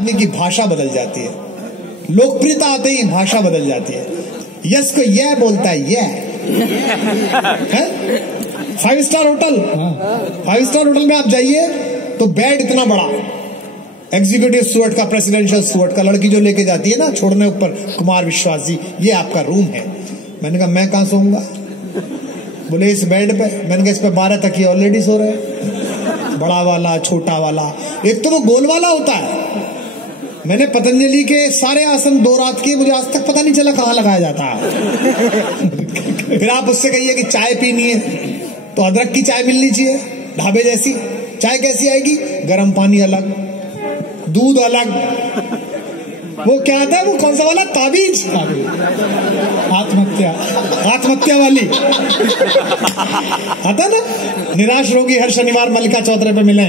आदमी की भाषा बदल जाती है, लोकप्रियता आते ही भाषा बदल जाती है। यस को यह बोलता है, यह 5 स्टार होटल, 5 स्टार होटल में आप जाइए तो बेड इतना बड़ा, एग्जीक्यूटिव सुअट का, प्रेसिडेंशियल सुअट का, लड़की जो लेके जाती है ना छोड़ने ऊपर, कुमार विश्वास जी, ये आपका रूम है। मैंने कहा मैं कहां सोऊंगा? बोले इस बेड पे। मैंने कहा इस पे 12 तकिए ऑलरेडी सो रहे, बड़ा वाला, छोटा वाला, एक तो वो गोल वाला होता है। मैंने पतंजलि के सारे आसन 2 रात किए, मुझे आज तक पता नहीं चला कहाँ लगाया जाता है। फिर आप उससे कहिए कि चाय पीनी है तो अदरक की चाय मिलनी चाहिए, ढाबे जैसी। चाय कैसी आएगी? गर्म पानी अलग, दूध अलग, वो क्या आता है, वो कौन सा वाला, ताबीज, आत्महत्या वाली आता ना, निराश रोगी हर शनिवार मल्लिका चौधरी पे मिले,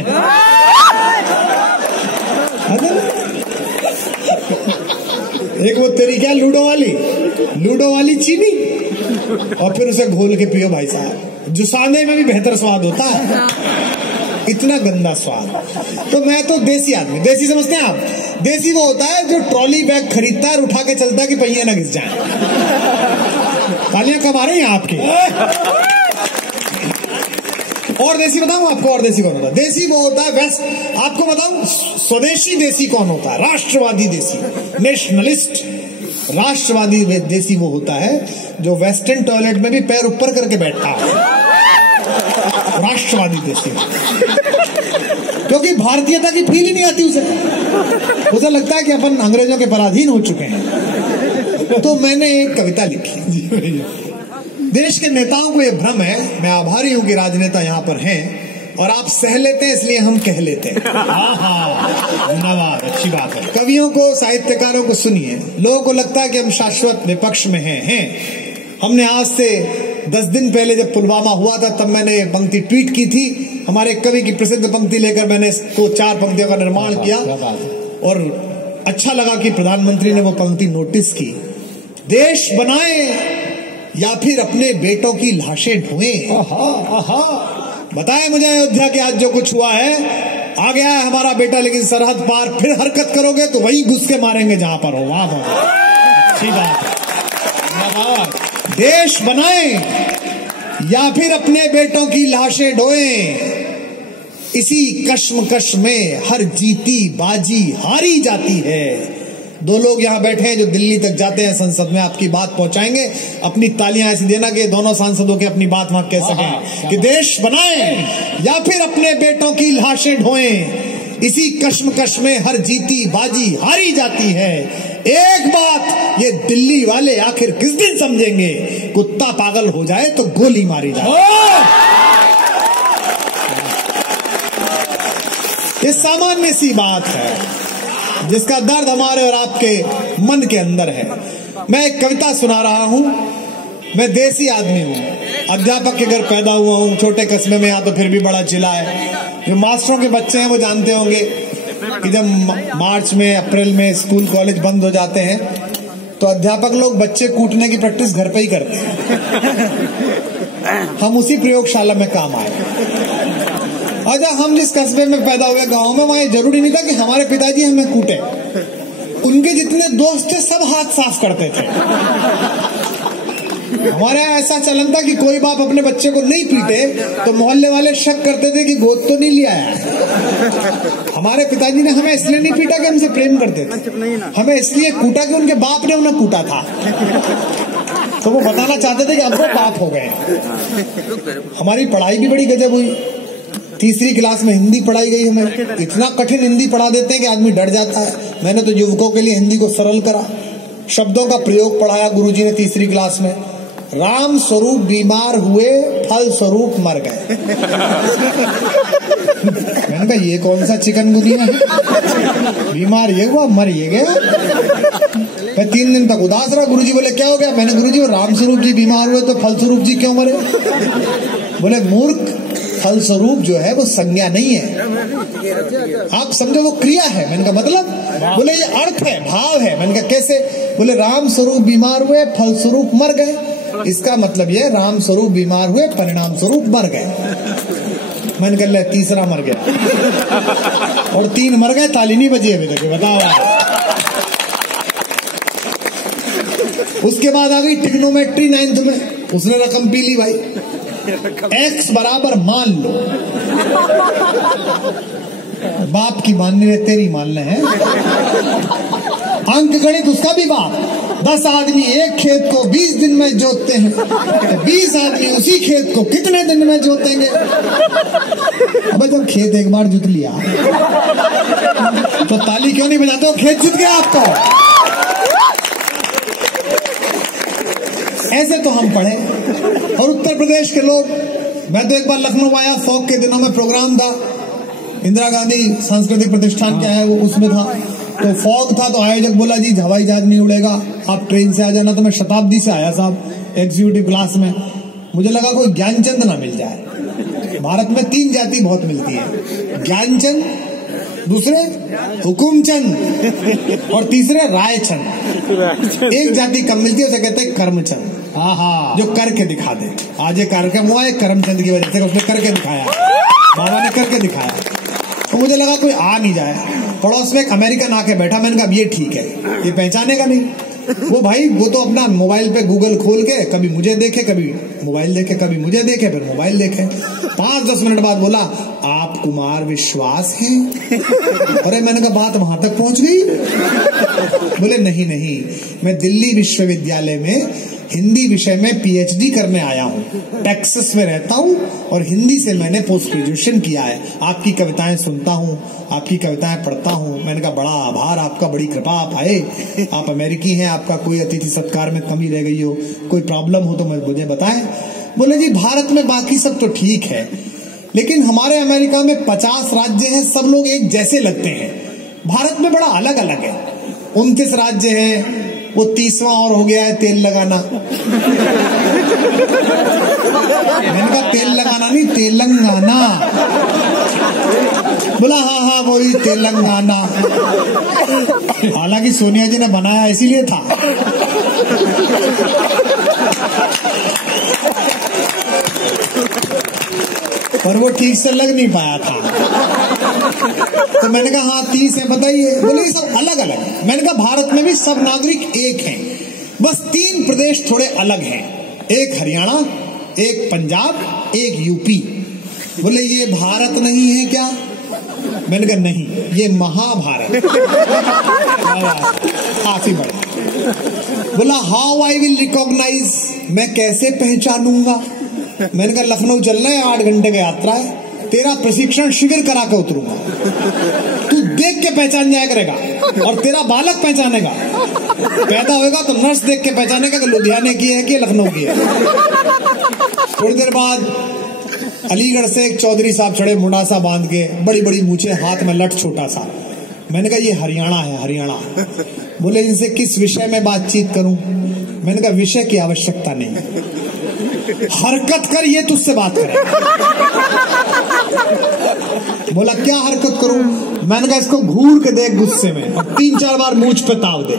एक वो तेरी क्या लूडो वाली चीनी, और फिर उसे घोल के पियो भाई साहब। जुसाने में भी बेहतर स्वाद होता है, इतना गंदा स्वाद। तो मैं तो देसी आदमी, देसी समझते हैं आप? देसी वो होता है जो ट्रॉली बैग खरीदता है और उठा के चलता है कि पहिए ना घिस जाए। तालियां कब आ रही हैं आपकी? और देसी बताऊं आपको, और देसी कौन होता है? देसी वो होता है वेस्ट, आपको बताऊं स्वदेशी देसी कौन होता है? राष्ट्रवादी देसी, नेशनलिस्ट राष्ट्रवादी देसी वो होता है जो वेस्टर्न टॉयलेट में भी पैर ऊपर करके बैठता है, राष्ट्रवादी देसी। क्योंकि भारतीयता की फील ही नहीं आती उसे लगता है कि अपन अंग्रेजों के पराधीन हो चुके हैं। तो मैंने एक कविता लिखी। देश के नेताओं को यह भ्रम है, मैं आभारी हूं कि राजनेता यहाँ पर हैं और आप सह लेते हैं इसलिए हम कह लेते हैं। धन्यवाद, अच्छी बात है। कवियों को, साहित्यकारों को सुनिए। लोगों को लगता है कि हम शाश्वत विपक्ष में हैं। हमने आज से 10 दिन पहले जब पुलवामा हुआ था तब मैंने पंक्ति ट्वीट की थी, हमारे कवि की प्रसिद्ध पंक्ति लेकर मैंने इसको 4 पंक्तियों का निर्माण किया और अच्छा लगा कि प्रधानमंत्री ने वो पंक्ति नोटिस की। देश बनाए या फिर अपने बेटों की लाशें ढोएं। बताए मुझे अयोध्या के आज जो कुछ हुआ है, आ गया है हमारा बेटा, लेकिन सरहद पार फिर हरकत करोगे तो वहीं घुस के मारेंगे जहां पर हो। वाह अच्छी बात। देश बनाए या फिर अपने बेटों की लाशें ढोएं, इसी कश्मकश में हर जीती बाजी हारी जाती है। 2 लोग यहाँ बैठे हैं जो दिल्ली तक जाते हैं, संसद में आपकी बात पहुंचाएंगे। अपनी तालियां ऐसी देना कि दोनों सांसदों के अपनी बात वहां कह सकें कि देश बनाए या फिर अपने बेटों की लाशें ढोएं, इसी कश्मकश में हर जीती बाजी हारी जाती है। एक बात ये दिल्ली वाले आखिर किस दिन समझेंगे, कुत्ता पागल हो जाए तो गोली मारी जाए। ये सामान्य सी बात है जिसका दर्द हमारे और आपके मन के अंदर है। मैं एक कविता सुना रहा हूं। मैं देसी आदमी हूं, अध्यापक के घर पैदा हुआ हूं, छोटे कस्बे में, यहाँ तो फिर भी बड़ा जिला है। जो मास्टरों के बच्चे हैं वो जानते होंगे कि जब मार्च में, अप्रैल में स्कूल कॉलेज बंद हो जाते हैं तो अध्यापक लोग बच्चे कूटने की प्रैक्टिस घर पे ही करते हैं। हम उसी प्रयोगशाला में काम आए। अच्छा, हम जिस कस्बे में पैदा हुए, गांव में, वहां जरूरी नहीं था कि हमारे पिताजी हमें कूटे। उनके जितने दोस्त थे सब हाथ साफ करते थे। हमारे यहाँ ऐसा चलन था कि कोई बाप अपने बच्चे को नहीं पीटे तो मोहल्ले वाले शक करते थे कि गोद तो नहीं लिया है। हमारे पिताजी ने हमें इसलिए नहीं पीटा कि हमसे प्रेम करते थे, हमें इसलिए कूटा कि उनके बाप ने उन्हें कूटा था। तो वो बताना चाहते थे कि अब वो बाप हो गए। हमारी पढ़ाई भी बड़ी गजब हुई। 3री क्लास में हिंदी पढ़ाई गई हमें। इतना कठिन हिंदी पढ़ा देते हैं कि आदमी डर जाता है। मैंने तो युवकों के लिए हिंदी को सरल करा, शब्दों का प्रयोग पढ़ाया गुरुजी ने 3री क्लास में। राम स्वरूप बीमार हुए, फल स्वरूप मर गए। मैंने कहा ये कौन सा चिकनगुनिया है, बीमार ये हुआ मर ये गया। मैं 3 दिन तक उदास रहा। गुरुजी बोले क्या हो गया? मैंने गुरुजी राम स्वरूप जी बीमार हुए तो फल स्वरूप जी क्यों मरे? बोले मूर्ख, फल स्वरूप जो है वो संज्ञा नहीं है, आप समझो वो क्रिया है। मैंने कहा मतलब? बोले ये अर्थ है, भाव है। मैंने कहा कैसे? बोले राम स्वरूप बीमार हुए, फल स्वरूप मर गए। इसका मतलब ये राम स्वरूप बीमार हुए, परिणाम स्वरूप मर गए। मैंने कहा ले तीसरा मर गया और 3 मर गए, ताली नहीं बजी अभी तक, बताओ। उसके बाद आ गई ट्रिग्नोमेट्री 9th में, उसने रकम पी ली भाई। x बराबर मान लो, बाप की माननी है तेरी मानना है। अंक गणित उसका भी बाप। 10 आदमी एक खेत को 20 दिन में जोतते हैं, तो 20 आदमी उसी खेत को कितने दिन में जोतेंगे? अबे जब खेत एक बार जुत लिया तो ताली क्यों नहीं बजाते हो? खेत जुत गया आपको। ऐसे तो हम पढ़े। और उत्तर प्रदेश के लोग, मैं तो एक बार लखनऊ आया, फॉग के दिनों में प्रोग्राम था, इंदिरा गांधी सांस्कृतिक प्रतिष्ठान क्या है वो, उसमें था। तो फॉग था, तो आयोजक बोला जी हवाई जहाज नहीं उड़ेगा, आप ट्रेन से आ जाना। तो मैं शताब्दी से आया साहब, एग्जीक्यूटिव क्लास में। मुझे लगा कोई ज्ञानचंद ना मिल जाए। भारत में 3 जाति बहुत मिलती है, ज्ञानचंद, दूसरे हुकुमचंद और तीसरे रायचंद। एक जाति कम मिलती है, उसे कहते हैं कर्मचंद। जो करके दिखा दे। आज ये कार्यक्रम हुआ है करमचंद की वजह से, उसने करके दिखाया, बाबा ने करके दिखाया। तो मुझे लगा कोई आ नहीं जाए। पड़ोस में एक अमेरिकन आके बैठा, मैंने कहा ये ठीक है, ये पहचानेगा नहीं। वो भाई वो तो अपना मोबाइल पे गूगल खोल के कभी मुझे देखे, कभी मोबाइल देखे, कभी मुझे देखे, फिर मोबाइल देखे। 5-10 मिनट बाद बोला आप कुमार विश्वास हैं? अरे मैंने कहा बात वहां तक पहुंच गई। बोले नहीं नहीं, मैं दिल्ली विश्वविद्यालय में हिंदी विषय में पीएचडी करने आया हूँ, टेक्सास में रहता हूँ और हिंदी से मैंने पोस्ट ग्रेजुएशन किया है। आपकी कविताएं सुनता हूँ, आपकी कविताएं पढ़ता हूँ। मैंने कहा बड़ा आभार आपका, बड़ी कृपा, आप आए, आप अमेरिकी हैं, आपका कोई अतिथि सत्कार में कमी रह गई हो, कोई प्रॉब्लम हो तो मुझे बताएं। बोले जी भारत में बाकी सब तो ठीक है, लेकिन हमारे अमेरिका में 50 राज्य हैं, सब लोग एक जैसे लगते हैं, भारत में बड़ा अलग अलग है। 29 राज्य हैं, वो 30वां और हो गया है तेल लगाना। मैंने कहा तेल लगाना नहीं, तेलंगाना। बोला हाँ वही तेलंगाना। हालांकि सोनिया जी ने बनाया इसीलिए था। पर वो ठीक से लग नहीं पाया था। तो मैंने कहा हाँ 30 है, बताइए। बोले सब अलग अलग है। मैंने कहा भारत में भी सब नागरिक एक हैं, बस 3 प्रदेश थोड़े अलग हैं, एक हरियाणा, एक पंजाब, एक यूपी। बोले ये भारत नहीं है क्या? मैंने कहा नहीं, ये महाभारत। काफी बड़ा। बोला हाउ आई विल रिकॉग्नाइज, मैं कैसे पहचानूंगा? मैंने कहा लखनऊ चलना है, 8 घंटे की यात्रा है, तेरा प्रशिक्षण शिविर करा के उतरूंगा, तू देख के पहचान जाया करेगा और तेरा बालक पहचानेगा। पैदा होगा तो नर्स देख के पहचानेगा कि लुधियाने की है कि लखनऊ की है। थोड़ी देर बाद अलीगढ़ से एक चौधरी साहब चढ़े, मुंडासा बांध के, बड़ी बड़ी मूछें, हाथ में लठ छोटा सा। मैंने कहा ये हरियाणा है, हरियाणा। बोले इनसे किस विषय में बातचीत करूं? मैंने कहा विषय की आवश्यकता नहीं, हरकत कर, ये तुझसे बात करे। बोला क्या हरकत करूं? मैंने कहा इसको घूर के देख गुस्से में और 3-4 बार मूंछ पे ताव दे।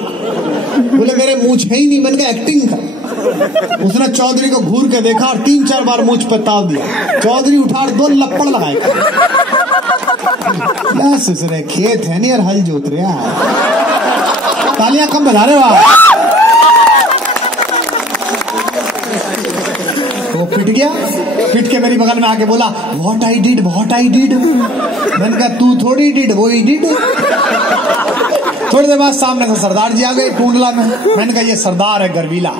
बोले मेरे मूंछ है ही नहीं। मैंने कहा एक्टिंग कर। उसने चौधरी को घूर के देखा और 3-4 बार मूंछ पे ताव दिया। चौधरी उठा और 2 लपड़ लगाए। ससुरे खेत है नहीं और हल जोत रहा है। तालियां कम बजा रहे हो आप? वो पिट गया, पिट के मेरी बगल में आके बोला what I did, what I did. मैंने कहा तू थोड़ी डिड, वो ही डिड। थोड़ी देर बाद सामने से सरदार जी आ गए टूंडला में। मैंने कहा ये सरदार है गर्वीला,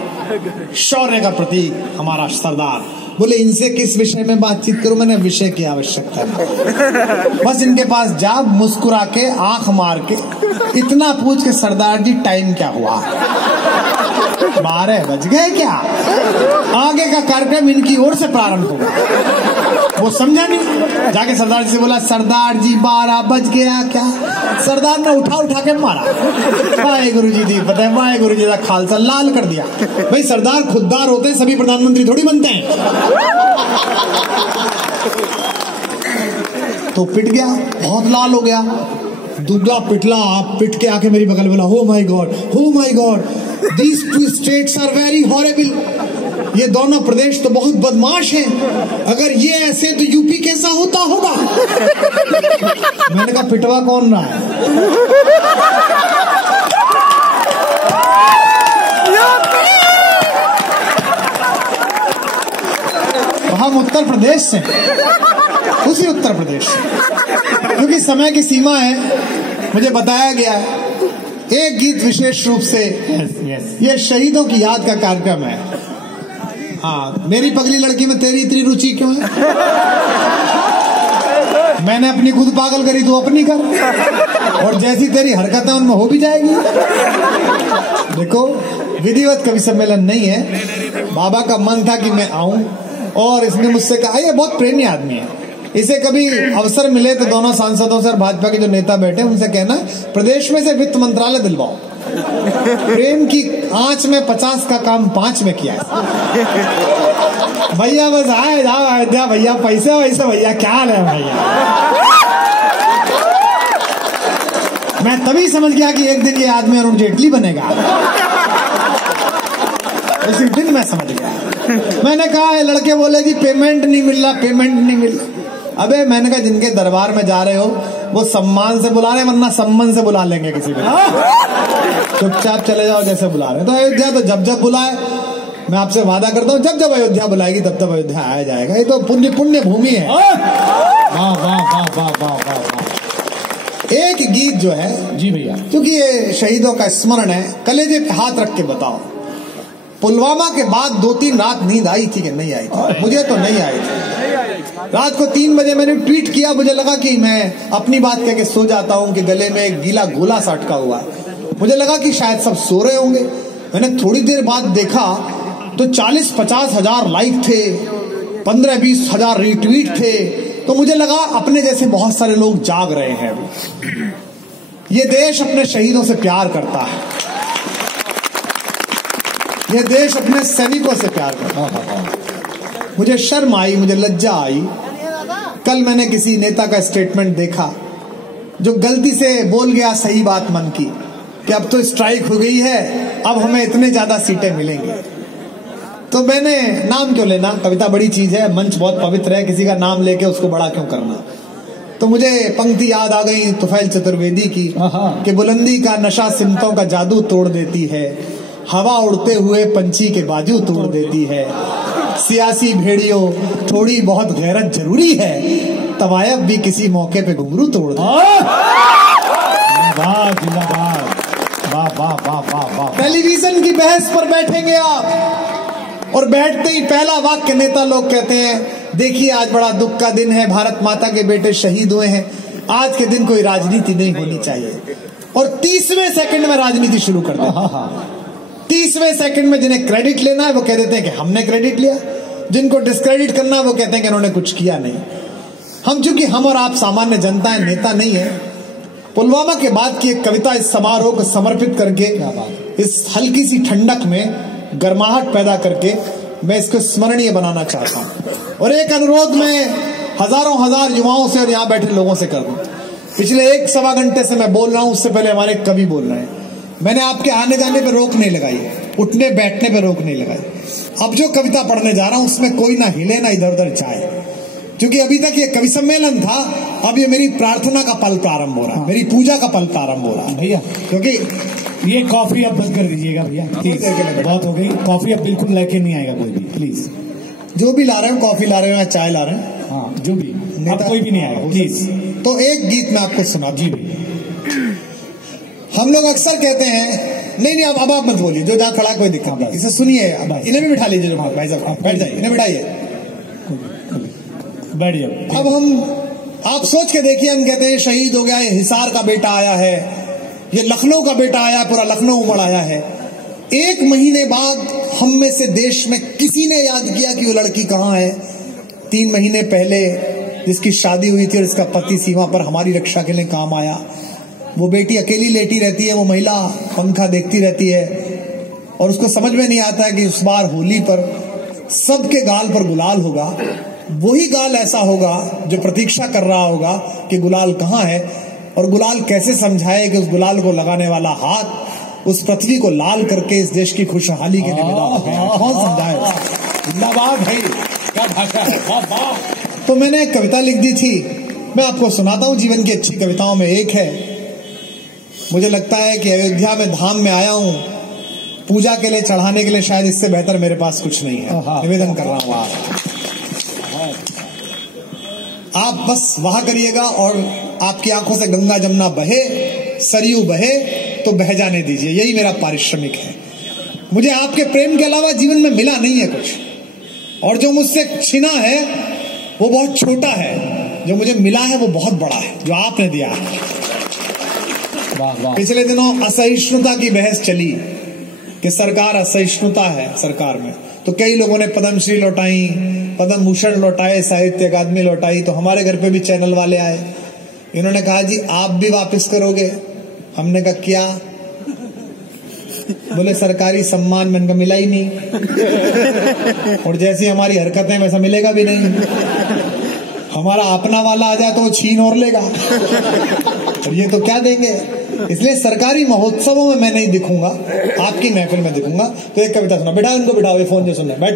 शौर्य का प्रतीक हमारा सरदार। बोले इनसे किस विषय में बातचीत करूं? मैंने विषय की आवश्यकता है, बस इनके पास जा, मुस्कुरा के, आंख मार के इतना पूछ के सरदार जी टाइम क्या हुआ? 12 बज गए क्या? आगे का कार्यक्रम इनकी ओर से प्रारंभ होगा। वो समझा नहीं, जाके सरदार जी से बोला सरदार जी 12 बज गया क्या? सरदार ने उठा के मारा। वाहे गुरु जी दी पता है, वाहे गुरु जी का खालसा लाल कर दिया। भाई सरदार खुददार होते हैं, सभी प्रधानमंत्री थोड़ी बनते हैं। तो पिट गया, बहुत लाल हो गया, दुबला पिटला पिट के आके मेरी बगल बोला हो माय गॉड, हो my God, these 2 states are very horrible, ये दोनों प्रदेश तो बहुत बदमाश हैं, अगर ये ऐसे तो यूपी कैसा होता होगा। मैंने कहा पिटवा कौन रहा है? हम उत्तर प्रदेश से, उसी उत्तर प्रदेश से, क्योंकि समय की सीमा है, मुझे बताया गया है एक गीत विशेष रूप से ये शहीदों की याद का कार्यक्रम है। हाँ, मेरी पगली लड़की में तेरी इतनी रुचि क्यों है? मैंने अपनी खुद पागल करी, तू अपनी कर, और जैसी तेरी हरकतें उनमें हो भी जाएगी। देखो, विधिवत कवि सम्मेलन नहीं है, बाबा का मन था कि मैं आऊं, और इसने मुझसे कहा, ये बहुत प्रेमी आदमी है, इसे कभी अवसर मिले तो दोनों सांसदों से और भाजपा के जो नेता बैठे उनसे कहना प्रदेश में से वित्त मंत्रालय दिलवाओ। प्रेम की आंच में 50 का काम 5 में किया है। भैया बस आए जाओ अयोध्या भैया, पैसे वैसे भैया, क्या हाल है भैया? मैं तभी समझ गया कि एक दिन ये आदमी अरुण जेटली बनेगा, उसी दिन मैं समझ गया। मैंने कहा, लड़के बोले जी पेमेंट नहीं मिल रहा, पेमेंट नहीं मिल रहा। अबे मैंने कहा, जिनके दरबार में जा रहे हो वो सम्मान से बुला रहे, वरना सम्मान से बुला लेंगे किसी भी। चुपचाप चले जाओ जैसे बुला रहे। तो अयोध्या तो जब जब बुलाए, मैं आपसे वादा करता हूँ, जब जब अयोध्या बुलाएगी तब तब अयोध्या आया जाएगा। ये तो पुण्य पुण्य भूमि है। वाह वाह वाह वाह वाह वाह। एक गीत जो है जी भैया, क्योंकि ये शहीदों का स्मरण है, कलेजे पे हाथ रख के बताओ, पुलवामा के बाद 2-3 रात नींद आई थी कि नहीं आई थी? मुझे तो नहीं आई थी। रात को 3 बजे मैंने ट्वीट किया, मुझे लगा कि मैं अपनी बात कह के सो जाता हूं कि गले में एक गीला गोला सा अटका हुआ है। मुझे लगा कि शायद सब सो रहे होंगे। मैंने थोड़ी देर बाद देखा तो 40-50 हजार लाइक थे, 15-20 हजार रीट्वीट थे। तो मुझे लगा अपने जैसे बहुत सारे लोग जाग रहे हैं अभी। ये देश अपने शहीदों से प्यार करता है, ये देश अपने सैनिकों से प्यार करता है। मुझे शर्म आई, मुझे लज्जा आई। कल मैंने किसी नेता का स्टेटमेंट देखा जो गलती से बोल गया सही बात मन की कि अब तो स्ट्राइक हो गई है, अब हमें इतने ज्यादा सीटें मिलेंगी। तो मैंने, नाम क्यों लेना, कविता बड़ी चीज है, मंच बहुत पवित्र है, किसी का नाम लेके उसको बड़ा क्यों करना। तो मुझे पंक्ति याद आ गई तुफैल चतुर्वेदी की कि बुलंदी का नशा सिमतों का जादू तोड़ देती है, हवा उड़ते हुए पंछी के बाजू तोड़ देती है, सियासी भेड़ियों थोड़ी बहुत गैरत जरूरी है, तवायब भी किसी मौके पे घुंघरू तोड़ दे। टेलीविजन की बहस पर बैठेंगे आप, और बैठते ही पहला वाक्य नेता लोग कहते हैं, देखिए आज बड़ा दुख का दिन है, भारत माता के बेटे शहीद हुए हैं, आज के दिन कोई राजनीति नहीं होनी चाहिए। और 30वें सेकंड में राजनीति शुरू कर देते। 30वें सेकंड में जिन्हें क्रेडिट लेना है वो कह देते हैं कि हमने क्रेडिट लिया, जिनको डिस्क्रेडिट करना है वो कहते हैं कि इन्होंने कुछ किया नहीं। हम चूंकि हम और आप सामान्य जनता है, नेता नहीं है, पुलवामा के बाद की एक कविता इस समारोह को समर्पित करके, इस हल्की सी ठंडक में गर्माहट पैदा करके मैं इसको स्मरणीय बनाना चाहता हूं। और एक अनुरोध मैं हजारों हजार युवाओं से और यहाँ बैठे लोगों से कर दूं। पिछले 1-1.25 घंटे से मैं बोल रहा हूं, उससे पहले हमारे कवि बोल रहे हैं। मैंने आपके आने जाने पे रोक नहीं लगाई, उठने बैठने पे रोक नहीं लगाई। अब जो कविता पढ़ने जा रहा हूं उसमें कोई ना हिले ना इधर उधर जाए, क्योंकि अभी तक ये कवि सम्मेलन था, अब ये मेरी प्रार्थना का पल प्रारंभ हो रहा है, मेरी पूजा का पल प्रारंभ हो रहा है भैया। क्योंकि ये कॉफी अब बंद कर दीजिएगा भैया, बहुत हो गई कॉफी, अब बिल्कुल लेके नहीं आएगा कोई भी, प्लीज। जो भी ला रहे हो, कॉफी ला रहे हो या चाय ला रहे हैं, हाँ जो भी, अब कोई भी नहीं आएगा प्लीज। तो एक गीत मैं आपको सुना। जी भैया, हम लोग अक्सर कहते हैं, नहीं अब आप मत बोलिए, जो जहाँ खड़ा कोई दिक्कत नहीं, इसे सुनिए, इन्हें भी बिठा लीजिए, जो भाई साहब बैठ जाइए, इन्हें बिठाइए, बैठ जाओ। अब आप सोच के देखिए, हम कहते हैं शहीद हो गया, ये हिसार का बेटा आया है, ये लखनऊ का बेटा आया, पूरा लखनऊ उमड़ आया है। 1 महीने बाद हम में से देश में किसी ने याद किया कि वो लड़की कहाँ है? 3 महीने पहले जिसकी शादी हुई थी और इसका पति सीमा पर हमारी रक्षा के लिए काम आया, वो बेटी अकेली लेटी रहती है, वो महिला पंखा देखती रहती है, और उसको समझ में नहीं आता है कि इस बार होली पर सबके गाल पर गुलाल होगा। वही गाल ऐसा होगा जो प्रतीक्षा कर रहा होगा कि गुलाल कहाँ है, और गुलाल कैसे समझाए कि उस गुलाल को लगाने वाला हाथ उस पृथ्वी को लाल करके इस देश की खुशहाली के लिए विदा हो गया। कौन समझाए? जिंदाबाद भाई, क्या भाषा है, वाह वाह। तो मैंने एक कविता लिख दी थी, मैं आपको सुनाता हूं। जीवन की अच्छी कविताओं में एक है। मुझे लगता है कि अयोध्या में धाम में आया हूं, पूजा के लिए चढ़ाने के लिए शायद इससे बेहतर मेरे पास कुछ नहीं है। निवेदन कर रहा हूं आप बस वहां करिएगा और आपकी आंखों से गंगा जमुना बहे, सरयू बहे तो बह जाने दीजिए, यही मेरा पारिश्रमिक है। मुझे आपके प्रेम के अलावा जीवन में मिला नहीं है कुछ, और जो मुझसे छिना है वो बहुत छोटा है, जो मुझे मिला है वो बहुत बड़ा है, जो आपने दिया है। पिछले दिनों असहिष्णुता की बहस चली कि सरकार असहिष्णुता है सरकार में, तो कई लोगों ने पद्मश्री लौटाई, पद्म भूषण लौटाए, साहित्य अकादमी लौटाई। तो हमारे घर पे भी चैनल वाले आए, इन्होंने कहा जी आप भी वापस करोगे? हमने कहा क्या? बोले सरकारी सम्मान। मैंने कहा मिला ही नहीं, और जैसी हमारी हरकतें वैसा मिलेगा भी नहीं। हमारा अपना वाला आ जाए तो वो छीन और लेगा, और ये तो क्या देंगे। इसलिए सरकारी महोत्सवों में मैं नहीं दिखूंगा, आपकी महफिल में दिखूंगा। तो एक कविता सुना, बिठाओ इनको, बिठाओ, ये फोन जो सुनना, बैठ।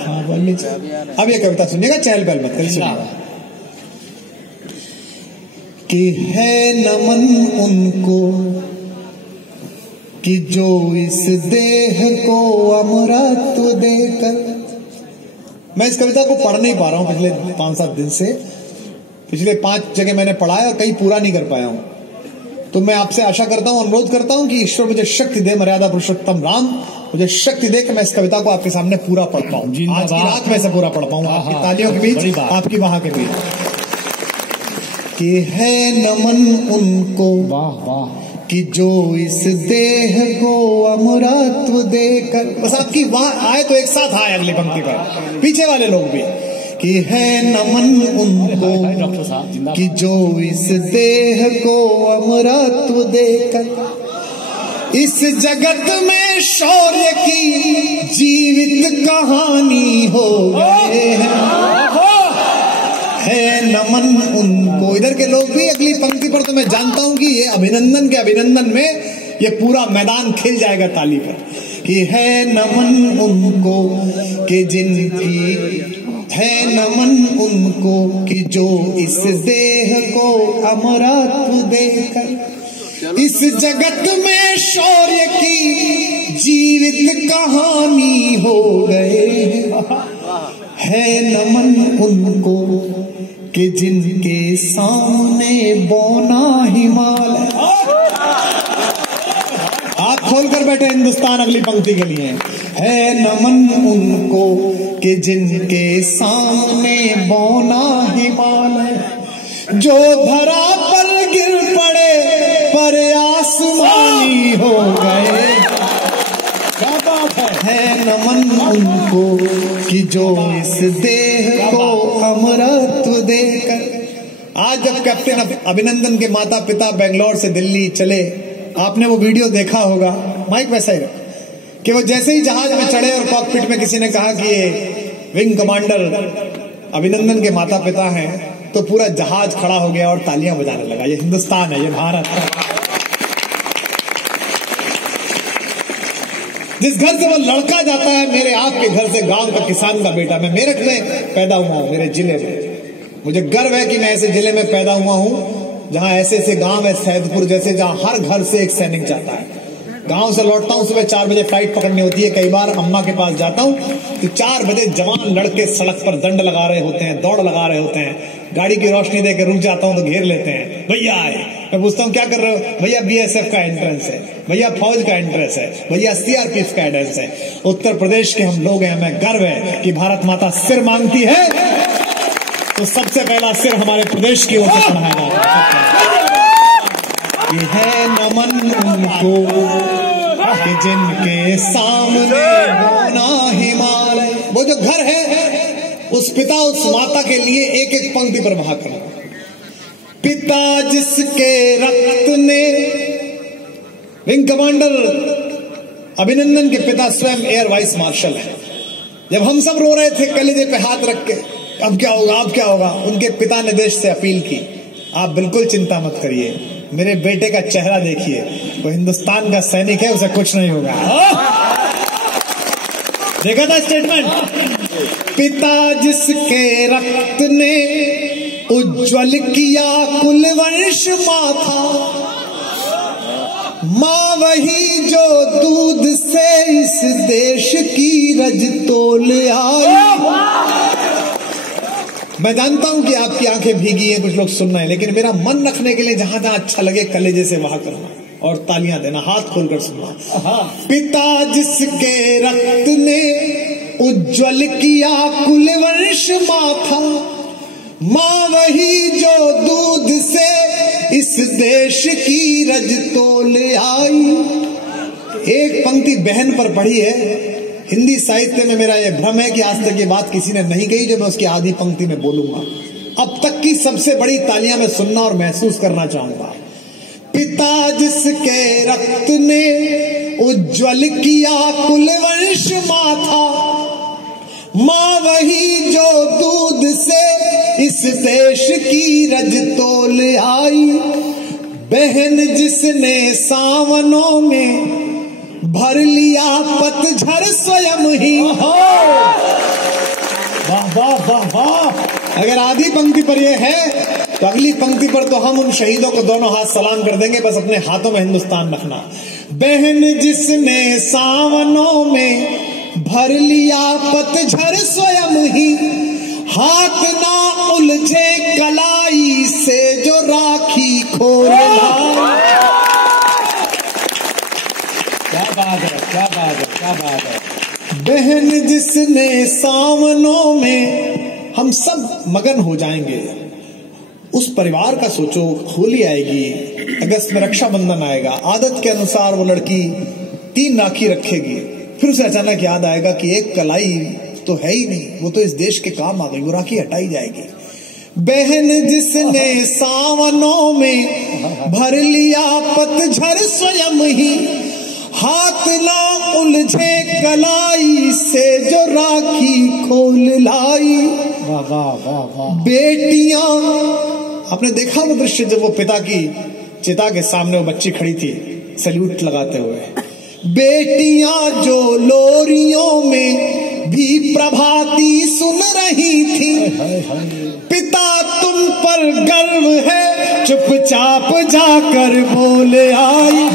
हाँ बोल लीजिए। अब ये कविता सुनिएगा, चहल पहल मत करिए। कि है नमन उनको कि जो इस देह को अमृत देकर। मैं इस कविता को पढ़ नहीं पा रहा हूं पिछले 5-7 दिन से। पिछले 5 जगह मैंने पढ़ा है और कहीं पूरा नहीं कर पाया हूं। तो मैं आपसे आशा करता हूं, अनुरोध करता हूं कि ईश्वर मुझे शक्ति दे, मर्यादा पुरुषोत्तम राम मुझे शक्ति दे कि मैं इस कविता को आपके सामने पूरा पढ़ पाऊं। आज की रात में से पूरा पढ़ पाऊं, आपकी तालियों के बीच, आपकी वहां के बीच। कि है नमन उनको, वाह वाह, कि जो इस देह को अमृतत्व देकर। बस आपकी वहां आए तो एक साथ आए अगली पंक्ति पर, पीछे वाले लोग भी। कि है नमन उनको कि जो इस देह को अमृतत्व देकर इस जगत में शौर्य की जीवित कहानी हो गए हैं। है नमन उनको। इधर के लोग भी अगली पंक्ति पर तो मैं जानता हूं कि ये अभिनंदन के अभिनंदन में ये पूरा मैदान खिल जाएगा ताली पर। कि है नमन उनको कि जिनकी, है नमन उनको कि जो इस देह को अमृतत्व देकर इस जगत में शौर्य की जीवित कहानी हो गए। है नमन उनको कि जिनके सामने बौना हिमालय। हाथ खोलकर बैठे हिंदुस्तान अगली पंक्ति के लिए। है नमन उनको कि जिनके सामने बौना हिमालय, जो धरा पर गिर पड़े पर आसमानी हो गए। क्या बात है नमन उनको कि जो इस देह को अमृतत्व देकर। आज जब कैप्टन अभिनंदन के माता पिता बेंगलोर से दिल्ली चले, आपने वो वीडियो देखा होगा, माइक वैसा ही कि वो जैसे ही जहाज में चढ़े और कॉकपिट में किसी ने कहा कि ये विंग कमांडर अभिनंदन के माता पिता हैं, तो पूरा जहाज खड़ा हो गया और तालियां बजाने लगा। ये हिंदुस्तान है, ये भारत है। जिस घर से वो लड़का जाता है, मेरे आपके घर से, गांव का किसान का बेटा, मैं मेरठ में पैदा हुआ हूं, मेरे जिले में। मुझे गर्व है कि मैं ऐसे जिले में पैदा हुआ हूं जहां ऐसे ऐसे गांव है, सैदपुर जैसे, जहां हर घर से एक सैनिक जाता है। गांव से लौटता हूं, सुबह 4 बजे फ्लाइट पकड़नी होती है। कई बार अम्मा के पास जाता हूं तो 4 बजे जवान लड़के सड़क पर दंड लगा रहे होते हैं, दौड़ लगा रहे होते हैं। गाड़ी की रोशनी देकर रुक जाता हूं तो घेर लेते हैं, भैया आए। मैं पूछता हूं क्या कर रहे हो? भैया बीएसएफ का एंट्रेंस है, भैया फौज का एंट्रेंस है, भैया सीआरपीएफ का एंट्रेंस है। उत्तर प्रदेश के हम लोग हैं, हमें गर्व है कि भारत माता सिर मांगती है तो सबसे पहला सिर हमारे प्रदेश की ओर से चढ़ाया जाता है। ये है नमन उनको कि जिनके सामने बौना हिमालय। वो जो घर है उस पिता उस माता के लिए एक एक पंक्ति पर बहा कर। पिता जिसके रक्त ने, विंग कमांडर अभिनंदन के पिता स्वयं एयर वाइस मार्शल हैं। जब हम सब रो रहे थे कलेजे पे हाथ रख के, अब क्या होगा, अब क्या होगा, उनके पिता ने देश से अपील की, आप बिल्कुल चिंता मत करिए, मेरे बेटे का चेहरा देखिए, वो हिंदुस्तान का सैनिक है, उसे कुछ नहीं होगा। देखा था स्टेटमेंट, पिता जिसके रक्त ने उज्जवल किया कुलवंश माथा, माँ वही जो दूध से इस देश की रज तोल आई। मैं जानता हूं कि आपकी आंखें भीगी हैं, कुछ लोग सुन रहे हैं, लेकिन मेरा मन रखने के लिए जहां जहां अच्छा लगे कलेजे से वहां करना और तालियां देना, हाथ खोलकर सुनना। पिता जिसके रक्त ने उज्जवल किया कुलवंश माथा, माँ वही जो दूध से इस देश की रज तोल आई। एक पंक्ति बहन पर पढ़ी है। हिंदी साहित्य में मेरा यह भ्रम है कि आज तक ये बात किसी ने नहीं कही जो मैं उसकी आधी पंक्ति में बोलूंगा। अब तक की सबसे बड़ी तालियां मैं सुनना और महसूस करना चाहूंगा। पिता जिसके रक्त ने उज्जवल किया कुलवंश माथा, माँ वही जो दूध से इस देश की रज तोल आई। बहन जिसने सावनों में भर लिया पतझड़ स्वयं ही। वाह वाह वाह वाह। अगर आधी पंक्ति पर यह है तो अगली पंक्ति पर तो हम उन शहीदों को दोनों हाथ सलाम कर देंगे, बस अपने हाथों में हिंदुस्तान रखना। बहन जिसने सावनों में भर लिया पतझड़ स्वयं ही, हाथ ना उलझे कलाई से जो राखी खोल लाई। क्या बात है, क्या बात है, क्या बात है। बहन जिसने सावनों में, हम सब मगन हो जाएंगे। उस परिवार का सोचो, होली आएगी, अगस्त में रक्षाबंधन आएगा, आदत के अनुसार वो लड़की 3 राखी रखेगी, फिर उसे अचानक याद आएगा कि एक कलाई तो है ही नहीं, वो तो इस देश के काम आ गई, वो राखी हटाई जाएगी। बहन जिसने सावनों में भर लिया पतझड़ स्वयं ही, हाथ ना उलझे कलाई से जो राखी खोल लाई। वाह वाह वाह वाह। बेटियां, आपने देखा वो दृश्य जब वो पिता की चिता के सामने वो बच्ची खड़ी थी सैल्यूट लगाते हुए। बेटियां जो लोरियों में भी प्रभाती सुन रही थी, पिता तुम पर गर्व है चुपचाप जाकर बोले आई।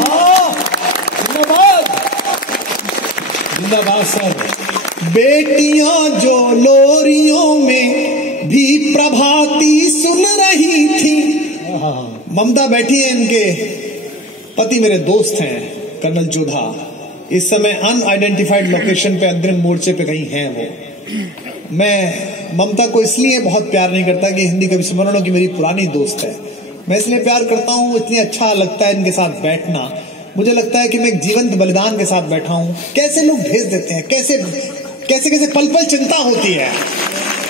जिंदाबाद सर। बेटियां जो लोरियों में भी प्रभाती सुन रही थी। ममता बैठी है, इनके पति मेरे दोस्त हैं कर्नल जोधा, इस समय अनआइडेंटिफाइड लोकेशन पे अग्रिम मोर्चे पे कहीं हैं वो। मैं ममता को इसलिए बहुत प्यार नहीं करता कि हिंदी कवि स्मरणों की मेरी पुरानी दोस्त है, मैं इसलिए प्यार करता हूँ, इतनी अच्छा लगता है इनके साथ बैठना। मुझे लगता है कि मैं एक जीवंत बलिदान के साथ बैठा हूँ। कैसे लोग भेज देते हैं, कैसे कैसे कैसे पल पल चिंता होती है।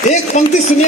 एक पंक्ति सुनिए।